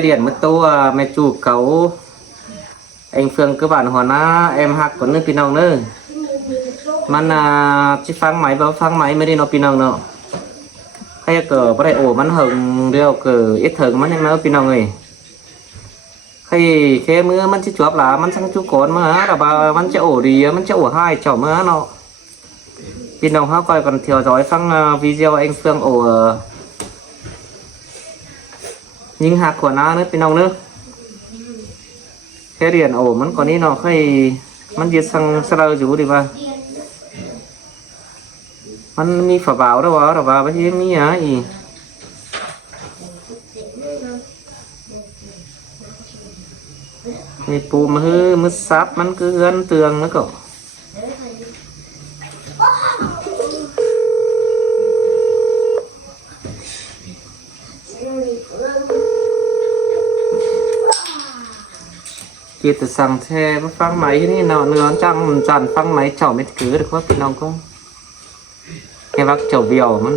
điện mất tô mẹ chủ cấu anh Phương cơ bản hoàn á em học còn nước pinong nữaมันchỉฟังไหมบ่ฟังไหมไม่ได้นอพี่น้องเนาะให้เกิดบ่ได้โอ้มันหึงเดียวเกิดítถึงมันยังเนาะพี่น้องเอ้ยให้แค่มือมันสิจวบหลามันสั่งจุก่อนมาแต่ว่ามันจะโอ้ดีมันจะโอ้ให้เจ้ามือเนาะพี่น้องเฮาคอยกันเที่ยวจอยฟังvideo anh Phương ổ nhưng hạt của nó nữaพี่น้องเนาะแค่เรียนโอ้มันก่อนนี้เนาะค่อยมันจะสั่งสลาอยู่ดีว่ามันมีฝาเบาด้วยวะแต่ว่าไม่ใช่มีอะไรมีปูมือซับมันcứ gần tường nữa cậu kia từ sang xe phăng máy thế này nào nữa trăm tràn phăng máy chảo mới cứ được có tiền nào không nghe bác chảo viềuมัน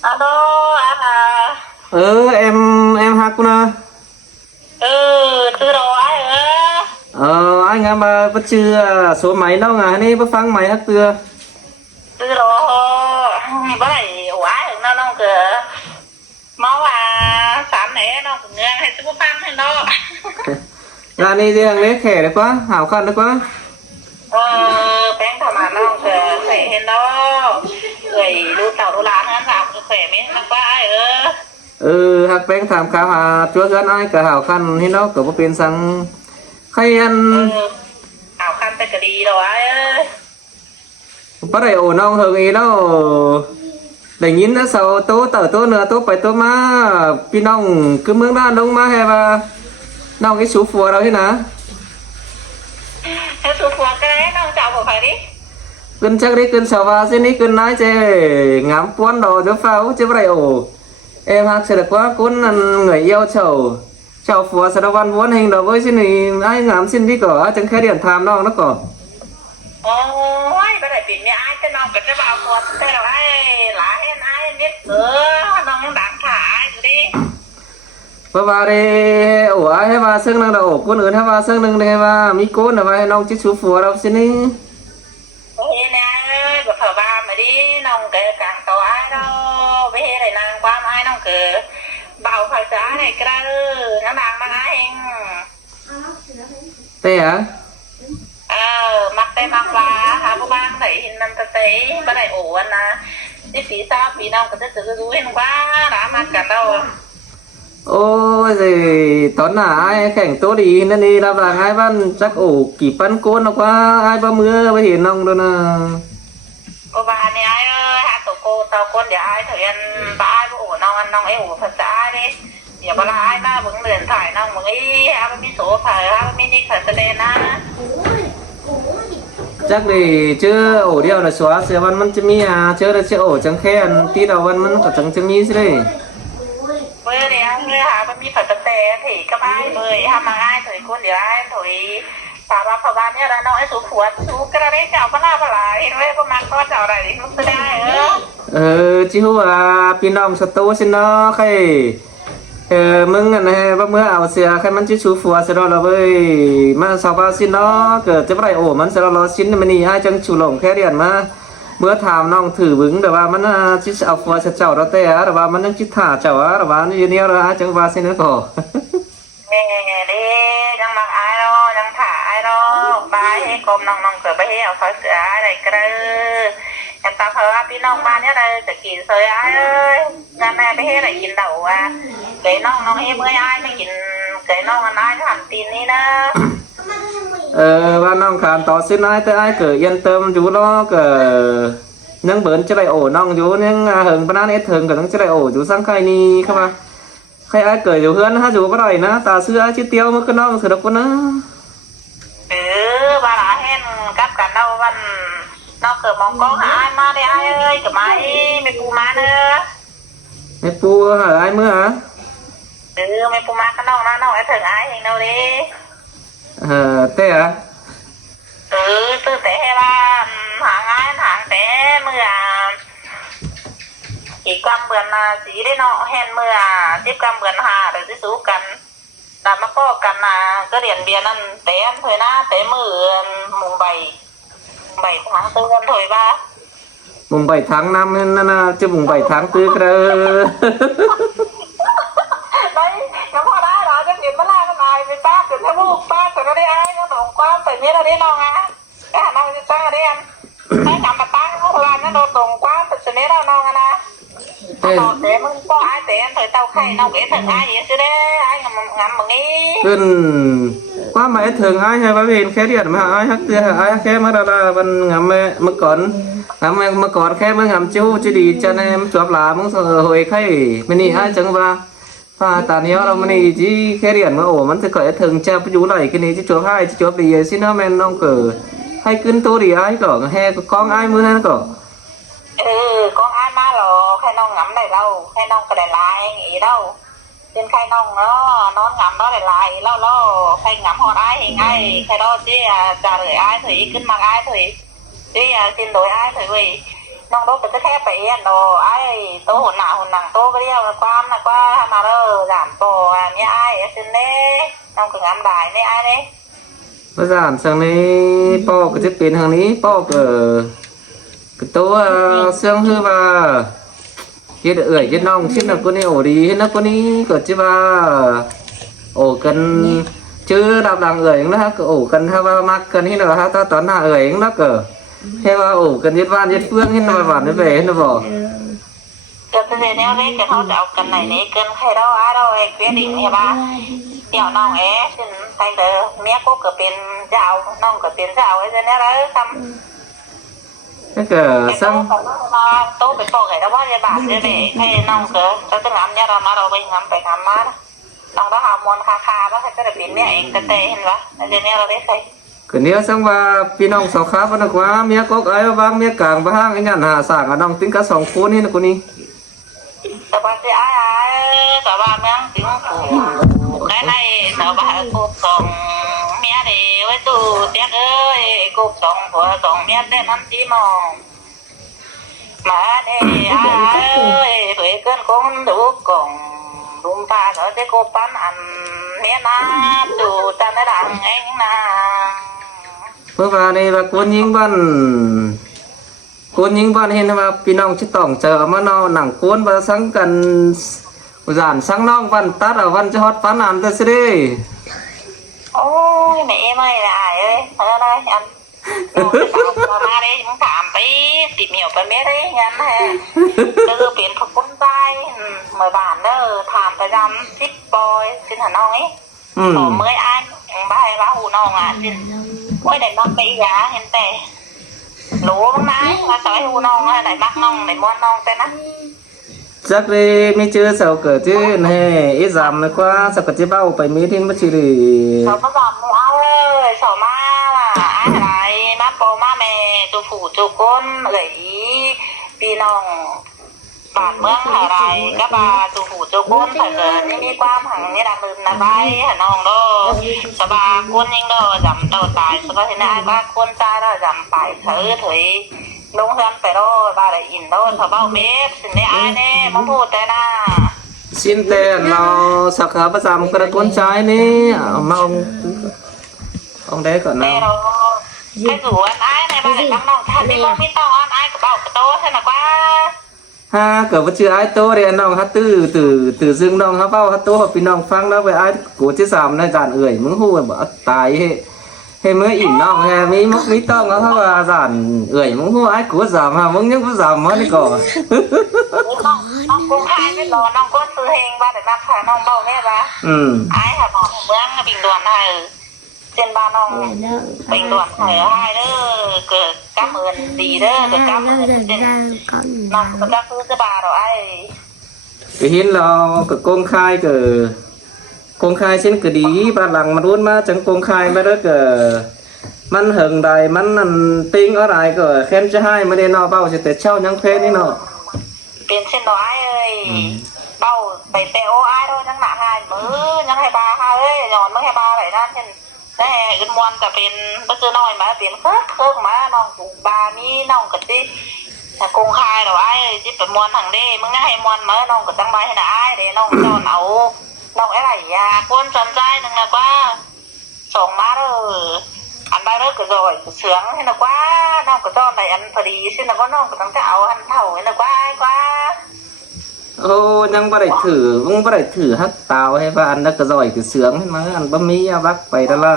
alo anh à. Em hát nè. Từ đầu ai Anh em bắt chưa số máy đâu ngà này bắt phăng máy hát tưa từ đầu bữa này quá được nó kìa máu sáng này nó cũng nghe hay super fan hay nó là này riêng lấy khẻ được quá hảo khăn được quá bén thằng mà nó kìa khỏe hay nó người đu tàu đu lá nó làm khỏe mấy nó quá ai hạt bén thảm khảo hà chúa gần ai cả hảo khăn hay nó cỡ bên sang khay ăn hảo khăn tay cả đi rồi ai bắt đầu ổn ông hưởng ý đó để nhìn nó sau tố tờ tố nữa tố phải tố má pin ông cứ mướn ra đông má hay và nông cái số phùa đâu thế nào cái số phùa cái đấy nó chào phải đi cân chắc đi cân sầu vào xin đi cân nói chê ngắm cuốn đồ cho pháo chứ bắt đầu em học sẽ được quá cuốn người yêu chầu chầu phùa sẽ đâu văn vốn hình đồ với xin thì ai ngắm xin đi cỏ chẳng khai điện tham nó cỏ ôi cái này bị ai cái nó cái vào một cái nào ai lá hen ai biết nữa nó đáng thả ai rồi đi và đây ủa hay và xương năng đầu cuốnอื่นhay và xương năng đây và mi cuốn là vậy nông chứ chú phùa đâu xin đi ôi nè bữa thở ba mà đi nông cái càng tàu ai đâu với này nàng qua ai nông cứ bảo phải giá này cái đó nó đang mang ai tê hả mặc tay mặc là hà bố bang thấy hình nằm thật tế bắt này ủ anh à đi phí sao phí nào có thể tự rúi quá đã mặc cả đâu ôi gì tón là ai khảnh tốt đi nên đi làm vàng ai văn chắc ổ kỳ phân côn nó quá ai ba mưa với hiền nông đâu nè cô bà này ai ơi hạ tổ cô tao con để ai thời gian ba ai có ổ nông ăn nông ấy ổ phật xã đi giờ bà là ai ba vững liền thải nông vững ý ai ba mi số phải ai ba mi đi khởi tên đen á chắc thì chứ ổ đeo là xóa xưa vănมันจะมีchứ là chứ ổ chẳng khen tí đầu vănมันcó chẳng chẳngมีchứ đây bữa này anh người hạ ba mi phải tập tè thì các ai mười ham mà ai thời con để ai thời bà ba nhớ là nói số phùa số cái đấy chào bà lại rồi bà mang con chào này không tới đây chứพี่น้องสตูสิเนาะใครมึงnày bác mưa ảo xìa khaiมันchứ chú phùa sẽ đó là với mà sau ba xin nóเกิดจะไปโอ้มันsẽ đó là xinมันนี่ให้จังchủหลงแค่เดียนมาเมื่อถามน้องถือบึ้งแต่ว่ามันชิดเอาฟัวเจ้าเราเตะแต่ว่ามันยังชิดถ่าเจ้าแต่ว่านี่เนี่ยเราจังว่าสินะก่อnghe điยังmặc ai đâuยังthả ai đâu baให้กลมน้องเกิดไปให้เอาซอยเสืออะไรก็ได้ยังตาเพอพี่น้องบ้านเนี้ยเลยจะกินซอยไอ้เอ้ยงานแม่ไปให้อะไรกินเต่าเกยน้องให้เมื่อไอ้ไม่กินเกยน้องอันไอ้ทำตีนนี่นะว่าน้องขานต่อxin ai tới ai cỡ yên tâm chú nó cỡ nhưng bớn chứ lại ổ nong chú nhưng hừng ban hết hừng cỡ chứ lại ổ chú sang khai ni không à khai ai cỡ chú hơn ha chú có đòi na tà xưa ai chi tiêu mà cái nó thử độc con á ba đã hen cắt cả đâu văn nó cỡ mong có ai mà đây ai ơi cỡ máy mày pu má nữa mày pu hả ai mưa hả mày pu má cái nó ai thử ai hình đâu đi tê à từ té ba 10 กรัมเบือนสีได้เนาะแห่นเมื่อ10 กรัมเบือนหาหรือที่สู้กันแต่มาก็กันก็เรียนเบียร์นั่นเต้นถอยหน้าเต้มือมุงใบทางเตือนถอยบ้า mùng 7 tháng 5 nên là chứ mùng 7 tháng 4 cơ đấy nóพอได้เหรอจะเห็นเมื่อไรมันอายไปป้าเกิดให้ลูกป้าเกิดอะไรอายก็ต้องความแต่เนี้ยเราได้น้องอ่ะแต่น้องจะจ้างอะไรอันให้ทำมาตั้งเขาวันนั้นโดนตรงความแต่เนี้ยเราน้องนะน้องเตะมึงก็อายเตะถอยเตาไข่น้องเอ๋ถึงอายอย่างนี้ได้อายngắmมึงนี้ ขึ้นว่าหมายถึงไอ้ใช่ป่ะพี่แค่เดียดมาไอ้ฮักเตือไอ้แค่มาดามันงำเมื่อก่อนงำเมื่อก่อนแค่เมื่องำจิ้วจะดีจะแนมจวบหลามึงหอยไข่ไม่นี่ไอ้จังว่าพาตาเนี้ยเราไม่นี่จีแค่เดียดมาโอ้มันจะเกิดถึงจะไปอยู่ไหนกันนี่จะจวบให้จะจวบดีสินะแม่น้องเกิดให้ขึ้นตัวดีไอ้ก่อนแห่ก้องไอ้มือนั่นก่อน con ai má lò khai nong ngắm này đâu khai nong cái này lại nghĩ đâu trên khai nong nó ngắm đó này lại lâu lâu khai ngắm họ ai hình ai khai đó chứ trả lời ai thì kinh mặc ai thì chứ xin lỗi ai thì vì nong đó cái thép phải đồ ai tố hồn nặng tố cái điều là qua mà đâu giảm tổ như ai xin đấy nong cứ ngắm đài với ai đấy ภาษาทางนี้พ่อก็จะเป็นทางนี้พ่อก็ตัวเสื่องคือว่าเฮ็ดเอ่ยเฮ็ดน้องชิ้นนั้นคนนี้โอ้ดีเฮ็ดนั้นคนนี้ก็จะว่าโอ้กันชื่อรับหลังเอ่ยนะฮะก็โอ้กันถ้าว่ามักกันที่นั่นฮะถ้าตอนหน้าเอ่ยนะก็แค่ว่าโอ้กันยึดบ้านยึดเฟื่องเฮ็ดมาบ้านได้ไปเฮ็ดบ่cái này nếu đấy cái thao dạo cần này đấy cần khai đâu ai đâu ấy quyết định hay ba tiểu nong ấy xin thành được mẹ cô cửa tiền dạo nong cửa tiền dạo ấy nên đấy xăm cái xong tôi phải bỏ cái đó bao nhiêu bạc để hay nong cửa cho tôi ngắm nha mà đâu bây ngắm phải ngắm má nong đó học môn kha đó hay cái là biến mẹ anh tê hình vậy nên là đấy thấy cáiนี้xongว่าพี่น้องสาวค้าวันนั้นว่าเมียก็ไอ้บ้างเมียกลางบ้างไอ้ยันหาสั่งน้องติ้งกับ2คนนี่นะคนนี้ แต่บางทีแต่บางเมืองถึงcái này sợ bà cuộc sống mẹ thì với tụ tiếc ơi cuộc sống của sống mẹ đến ăn chỉ mong mà đi ơi với cơn cũng đủ cùng đúng pha rồi để cô bán ăn mẹ na tụ ta nói rằng anh na เพราะว่านี่ว่าคนยิงบ้านเห็นว่าพี่น้องจะต้องเจอมาเนาหนังโคนมาสังกันจานสังน้องวันตัดวันจะฮอดปานนั้นแต่สิ ôi mẹ em ơi là ai ơi ở đây anh mà đây cũng thảmไปtìm hiểuไปไม่ได้งั้นแฮะคือเปลี่ยนผักกุ้งใจเมื่อบ้านเด้อถามประจำซิปบอยสินหาน้องấyเมื่อai ba hay ba hùน้องอ่ะสิôi để nó bị giá hiện tại lúa băng nái mà sỏi hùน้องอ่ะđể bắtน้องđể muaน้องtên á chắc đi mới chưa sao cỡ chứ này ít giảm nữa quá sao cái chế bao phải mấy thiên mất chỉ để sao có giảm nữa ơi sao mà ai lại má bố má mẹ tụi phụ tụi con gửiพี่น้องบ้านเมืองอะไรก็บาจูหูจูก้นแต่เกิดนี่มีความหังนี่ดังลืมนะไปน้องโดสบาก้นยิ่งโดจำเต่าตายสบาเห็นไอ้บ้าก้นตายแล้วจำไปเถือถุยลงเรือนไปโดบ้าอะไรอินโดสบาเมฟสิ่งนี้ไอ้เนี่ยมาพูดแต่น่ะ xin tên nó sạc hợp giảm cái con trai này mà ông đấy còn nào cái rủ anh ai này ba lại băngน้องท่านที่บอกไม่ต้องanh aiก็บอกกระโตใช่ไหมว่าha cỡ vật chưa ai to thìน้องฮัตtừ dươngน้องฮับเป้าฮัตโตพี่น้องฟังแล้วไปไอ้กูจะสามในจานเอ่ยมึงหูแบบตายเฮ้เมื่ออิ่มน้องเฮ้มีมุกมีต้องเขาว่าจานเอ่ยมึงหูไอ้กูสามฮะมึงยังกูสามมั้งนี่ก่อนน้องกุ้งไข่ไม่รอน้องก้นซื้อเฮงบ้าแต่นักค่ะน้องเบาแม่บ้าไอ้ค่ะบอกเมืองบิ่งด่วนไทยเจนบ้าน้องบิ่งด่วนไทยให้เด้อเกิดกำเอิญดีเด้อเกิดกำเอิญเจนน้องก็จะซื้อจะบ้าหรอไอ้cái hiến lo cái công khai trên cái đi ba lần mà luôn mà chẳng công khai mà đó cáiมันหึงใดมันนั่นติ้งอะไรก็แค่จะให้ไม่ได้นอเป้าจะแต่เช่ายังเพนี่เนาะเป็นเส้นน้อยเอ้ยเป้าไปเตะโอ้ไอ้ด้วยยังหนาหายมือยังให้บาให้เอ้ยย้อนมือให้บาไหลนั่นเช่นได้ขึ้นมวนแต่เป็นก็คือน้อยมาเปลี่ยนเครื่องมาน้องถูกบานี่น้องกะติ แต่คงคายหรอไอ้ที่เป็นมวนทางเด้มึงง่ายมวนเมื่อน้องก็ตั้งใบให้นะไอ้เด้น้องจอนเอาน้องอะไรยาก้นจำใจนึงนะกว่าส่งมาเลยอันใบเลิกก็rồiเสืองให้นะกว่าน้องก็จอนในอันพอดีซึ่งนะก็น้องก็ต้องจะเอาอันเท่าให้นะกว่ากว่า โอ้ยังบ่ได้ถือมึงบ่ได้ถือฮักตาวให้ว่าอันนั้นก็ร่อยคือเสืองให้มาอันบ่มีอาวักไปแล้วล่ะ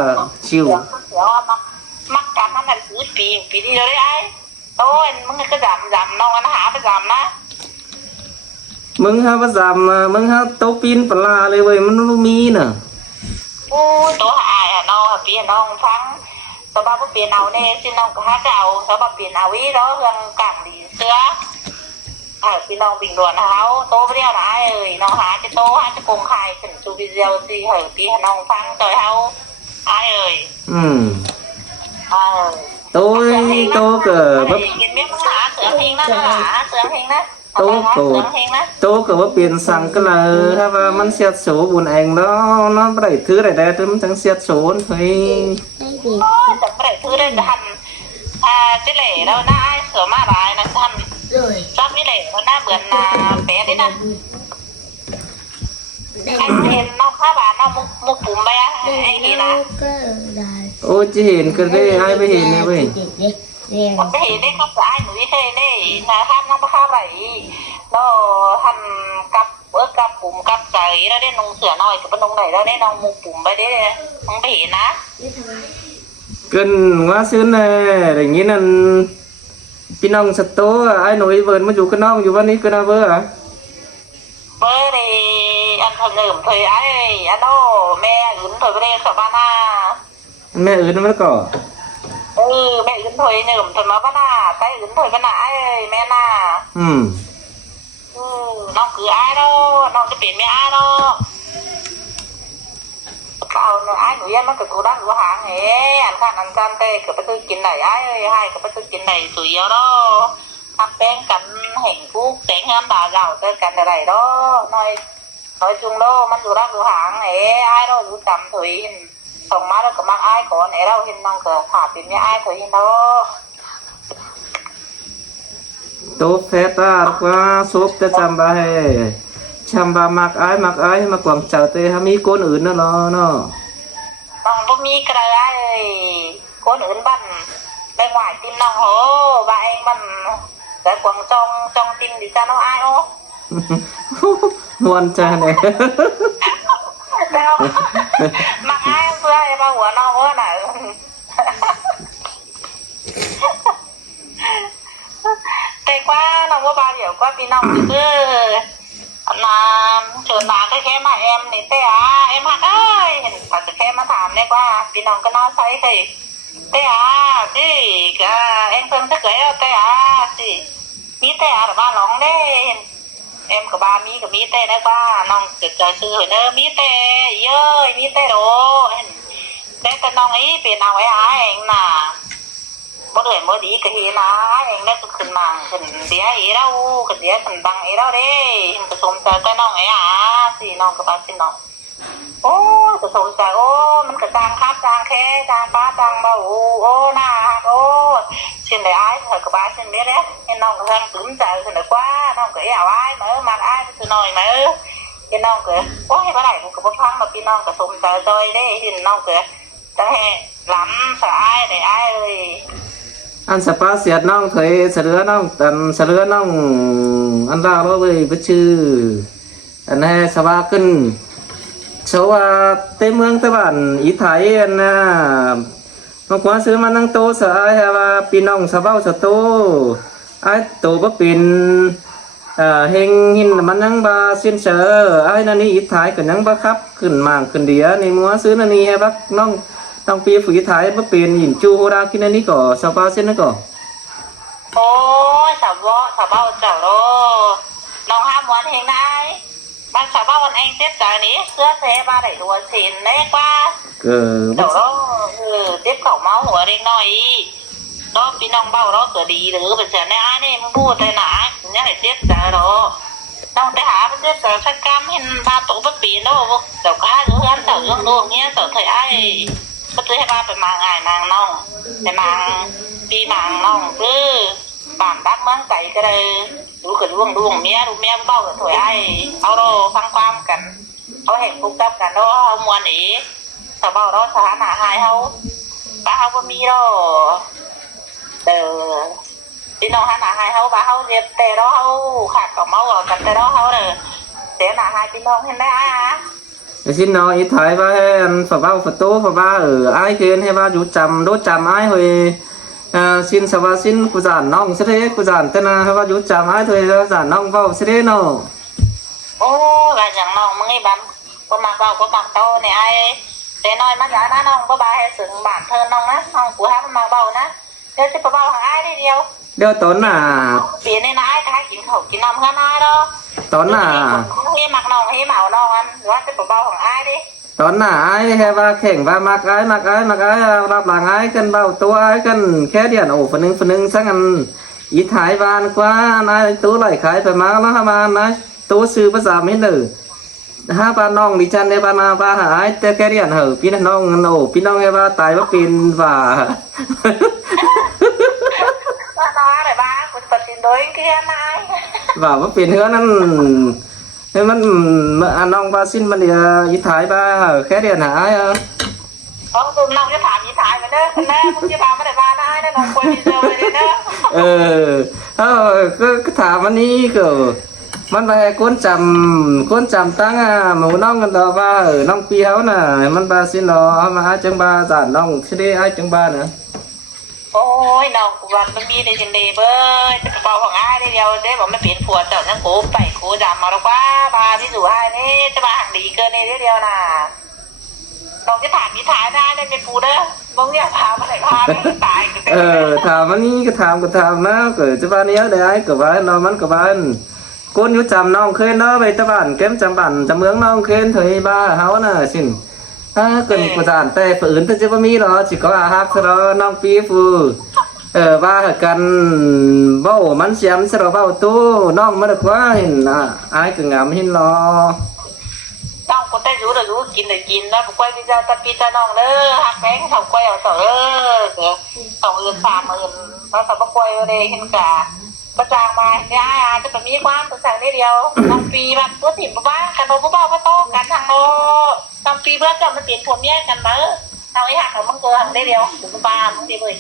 ชิว เสือมักกันนั่นแหละคือปีนี้เลยไอ้โอ้ยมึงก็จำน้องอันหาไปจำนะ มึงหาประจำมามึงหาโตปีนปลาเลยเว้ยมันบ่มีน่ะ โอ้ตัวหายอ่ะน้องเปลี่ยนน้องฟังสบายเปลี่ยนเอาเนี่ยซึ่งน้องก็หาเก่าสบายเปลี่ยนเอาวิแล้วเรื่องกลางดีเสือพี่น้องบิ่งด่วนเขาโตไปเรียวนะเอ้ยน้องหาจะโตหาจะโกงใครถึงจูบิเซียวซีเหอพี่น้องฟังจอยเขาไอ้เอ้ย โตโตเกิด กินเมี่ยงหาเสือเพลงนะเสือเพลงนะ โตโตเกิดว่าเปลี่ยนสั่งก็เลยถ้าว่ามันเสียดโสบุญเองแล้วnóบ่ได้ถือได้แต่มันจังเสียดโสนเฮ้ย จะไม่ได้ถือได้ทันเจ๊เหล่แล้วหน้าไอ้เสือมาลายนะท่านชอบเจ๊เหล่แล้วหน้าเหมือนแปะด้วยนะไอ้เห็นน้องข้าบ้านน้องมุกปุ่มไปอ่ะไอ้เห็นนะ โอ้จะเห็นก็ได้ไอ้ไปเห็นเนี่ยเว้ย ผมไม่เห็นได้ครับไอ้หนูไม่เคยได้นะท่านน้องข้าไหลแล้วท่านกับกับปุ่มกับใจแล้วได้นงเสือหน่อยกับนงไหนแล้วได้น้องมุกปุ่มไปได้น้องไปเห็นนะ เกินว่าซื้อแน่อย่างงี้นั่นพี่น้องสตูไอ้หนุ่ยเวิร์นมาอยู่กับน้องอยู่วันนี้ก็น่าเบื่อ bữa thì anh thằng ngửm thì ấy anh đâu mẹ gửm thôi bên đây sợ ba na แม่อื่นมันก็ mẹ gửm thôi ngửm thôi mà ba na tay gửm thôi ba na ấy mẹ na อืม nó cứ ai đâu nó cái biển mẹ ai đâu cậu nó ai nuôi em nó cứ cố đang của hàng ấy anh can tê cứ bắt tôiกินไหน ấy hai cứ bắt tôiกินไหน tụi yếu đóทำแป้งกันเห็นกุ๊กแป้งงานด่าเก่าเจอกันอะไรđó nói chung đóมันอยู่รักอยู่ห่างเอ๋ไอ้เรารู้จำถุยส่งมาแล้วก็มักไอ้ก่อนเอ๋เราเห็นน้องก็ถามเป็นแม่ไอ้ถุยเนาะ โตเฟต้าว่าซุปจะจำบ่ให้จำบ่มักไอ้มากวางเจ้าเตะมีคนอื่นน่ะเนาะ น้องบ่มีกระไรคนอื่นบ้านไปหวายติมน้องโหบ่าเองมันแต่กวางจองติมดิจ้าน้องไอ้โอ้ นวลจ้าเนี่ย แล้วมักไอ้เพื่อไอ้มาหัวน้องเมื่อไหร่แต่ว่าน้องว่าบาเดี๋ยวก็พี่น้องคือเชิญมาก็แค่มาเอ็มนี่แต่เอ็มหักเห็นเขาจะแค่มาถามเนี่ยว่าพี่น้องก็น่าใช้ใครแต่สิก็เอ็มเพิ่งจะเกิดแต่สิมีแต่หรือว่าร้องได้เอ็มกับบามีกับมีแต่นะว่าน้องเกิดใจซื้อเนอะมีแต่เยอะมีแต่โดเห็นแต่น้องấyเป็นเอาไว้เองน่ะบ่เลยบ่ดีก็เห็นนะเองได้ก็ขึ้นมาขึ้นเดียอีเราขึ้นเดียขึ้นบังอีเราเด้ผสมใจก็น้องไอ้สิน้องกับบาสิน้องโอ้ผสมใจโอ้มันก็จางครับจางแค่จางป้าจางเบาโอ้น่าโอ้สิ่งใดไอ้เธอกับบาสิ่งนี้แหละเห็นน้องก็ทั้งตื่นใจขึ้นเลยกว่าน้องก็เอาไอ้มามาไอ้คือหน่อยมาเห็นน้องก็โอ้ยบ่ได้กูก็บ่ฟังมาพี่น้องก็สมใจจอยเด้เห็นน้องก็จังให้ล้ำสะอ้ายได้อ้ายเลย อันสปาเสียดน้องเคยเสือน้องตันเสือน้องอันดาวเลยไปชื่ออันนี้สบาขึ้นเสว่าเต็มเมืองตะวันอีไทยอันน่ะบางคนซื้อมานั่งโตสายว่าพี่น้องสะเบ้าสะโตไอ้โตบ่เป็นเฮงหินมันยังบาเส้นเสือไอ้นั่นนี่อีไทยก็ยังบ่ครับขึ้นมากขึ้นเดียในมัวซื้อนั่นนี่ให้บักน้องต้องปีฝืนไทยบ่เป็นหินจูโหรากินอันนี้ก็สบาเส้นนั่นก็ โอ้ยสาวเบ้าเจ้าโลน้องห้ามวันเฮงนายบ้านสาวเบ้าวันเองเจ็บใจนี้เสื้อเซบ้าได้หัวสินเล็กว่าเดี๋ยวเราเจ็บเข่าเมาหัวเล็กน้อยรอบพี่น้องเบ้าเราเกิดดีหรือเป็นเสียในอ้ายนี่มึงพูดแต่หนาเนี่ยเจ็บใจเราน้องไปหาเป็นเจ็บใจสักกรรมเห็นพาตุ๊บปีนแล้วเดี๋ยวข้าเรื่องเต่าเรื่องดวงเนี้ยเต่าเถยไอ้ก็ซื้อให้บ้านไปมาง่ายนางน้องไปมาปีมังน้องคือบ้านรักเมือง ใส่ก็เลยดูขึ้นร่วงดูของเมียดูเมียเบ้าถอยไอ้เอาเราฟังความกันเขาเห็นปุ๊บกับกันเนาะเอามวนอีถ้าเบ้าเราสถานะหายเขาบ้าเขาก็มีเราพี่น้องหาหนาหายเขาบ้าเขาเรียบแต่เราเขาขาดของเมาออกกันแต่เราเขาเสียหนาหายพี่น้องเห็นได้xin nói ít thấy ba anh phải bao phải tố phải ba ở ai kia hay ba chú chầm đốt chầm ai hồi xin sao ba xin cô giản nong sẽ thế cô giản tên là hay ba chú chầm ai thôi giản nong vào sẽ thế nào ô là giản nong mấy bạn có mặc vào có mặc to này ai để nói mắt giá nó nong có ba hay sừng bản thân nong á nong của hắn mặc vào á thế sẽ phải bao hàng ai đi nhiều đeo tốn là tiền nên ai cái chuyện khẩu chuyện năm hơn ai đó tốn là hay mặc nong hay màu nong anh rồi sẽ phải bao hàng ai đi tốn là ai hay ba khẻng ba mặc ai đáp là ai cần bao tô ai cần khé điện ổ phần nưng sang ăn ít thái ban quá ai tú lại khái phải má nó mà nói tú sư bắt giảm hết nữ ha ba nong đi chăn đây ba hả te khé điện hở pin nong nổ pin nong ba tài bắt pin và ba cũng phải tiền đối kia này và bắt pin nữa nó thếมันanh ông ba xin mình ít thái ba khé điện hả ai tụi nông cái thảm gì thải mà đó nè muốn chơi ba mới để ba ai đó nông quay video này đó cái thảm anh đi kiểuมันไปcuốn chầm tăng màu nongกันต่อว่าน้องปีเขาน่ะมันบาสินอมาจังบาจานน้องสิได้ไอ้จังบาน่ะ โอ้ยน้องวันมันมีในจินดีเบ้ยจะกระเป๋าของอ้ายได้เดียวได้บอกไม่เปลี่ยนผัวเจ้านั่งโก้ไปโก้จำมาหรอกว่าบาที่สู่อ้ายนี่จะมาหักดีเกินในเดียวน่ะน้องจะถามมีถ่ายได้ได้เป็นปูเด้อมึงอยากถามอะไรพาไม่ตายถามอันนี้ก็ถามนะเกิดจะบ้านนี้ได้ไอ้กับบ้านนอนมันกับบ้านcô nhú chầm nong khên đó về ta bản kém chầm bản chầm hướng nong khên thời ba háo nè xin cần của giản tè phải ứng tới chưa mi đó chỉ có hát sau đó nong pi phù ba cần bao mắn xem sau đó bao tu nong mới được quá hình ai cứ ngắm hình loน้องคนได้รู้เลยรู้กินเลยกินแล้วquay videoตะปีตะน้องเด้อหักแม่งทำquayเอาต่อ20,000 เราทำquayเลยเห็นกะประจางมาเนี่ยจะเป็นมีความตัวสั่งได้เดียวน้องปีมันตัวถิ่นบ้ากันโนบ้าบ้าโตกันทางโนน้องปีเพื่อจะมาเปลี่ยนผัวเมียกันมาทางไอ้หักของมังเกอร์ได้เดียวถึงบ้ามึงดีเลย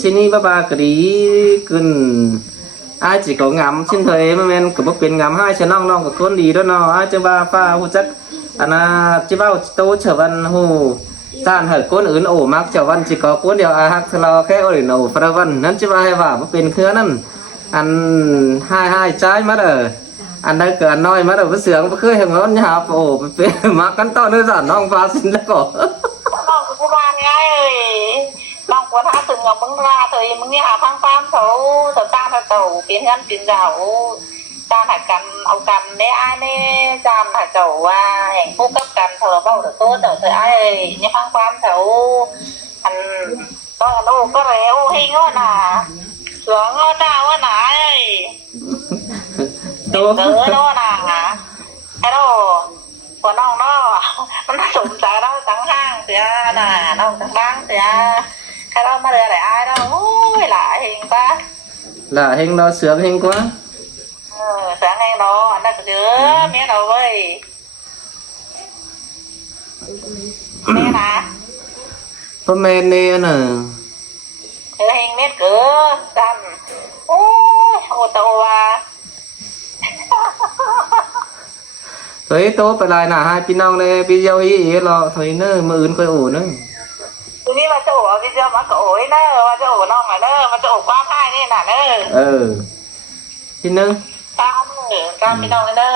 xin đi ba cái đi cần ai chỉ có ngắm xin thời mà men có bất biến ngắm hai chân nong của con đi đó nó ai cho ba pha hu chắc anh chỉ bao tô trở văn hu tàn hở con ứng ổ mắc trở văn chỉ có cuốn điều hắc lo cái ổ để nổ pha văn nên chỉ ba hay vào bất biến khứa nè anh hai trái mất rồi anh đang cửa nói mất rồi với sướng với khơi hàng ngón nhà ổ mà cắn to nữa giản nong pha xin là cổ nong của ba ngay ơi nong của他từng ngọc bưng ra thờiมึงเนี่ยหาพังฟาร์มเขาตาเขาเปลี่ยนกันเปลี่ยนเจ้าจานหักกันเอากันได้ไอ้เนี่ยจานหักเจ้าว่าแห่งผู้กับกันเธอเบ้าเธอตัวเธอไอ้เนี่ยพังฟาร์มเขาอันก็ลูกก็เร็วเฮงว่าน่ะสวงก็เจ้าว่าน่ะเอ้ยเกิดแล้วน่ะไอ้โดหัวน้องเนาะมันสมใจเราตั้งห้างเสียน่ะน้องตั้งบ้างเสียcái đó mà để lại ai đâu ôi lạ hiền ba là hình đó sướng hình quá sáng hình đó anh đã đứa mẹ đâu ơi mẹ nè có men nè hình mẹ cửa đầm ôi ô tô à thôi tốt phải lại là hai pin nong đây video ý lo thôi nữa mà ướn coi ổ nữaทีนี้มาจะโอ้ที่จะมาจะโอ้ยเนอะมาจะโอ้น้องมาเนอะมาจะโอ้ความให้นี่น่ะเนอะทีนึงตามพี่น้องเนอะ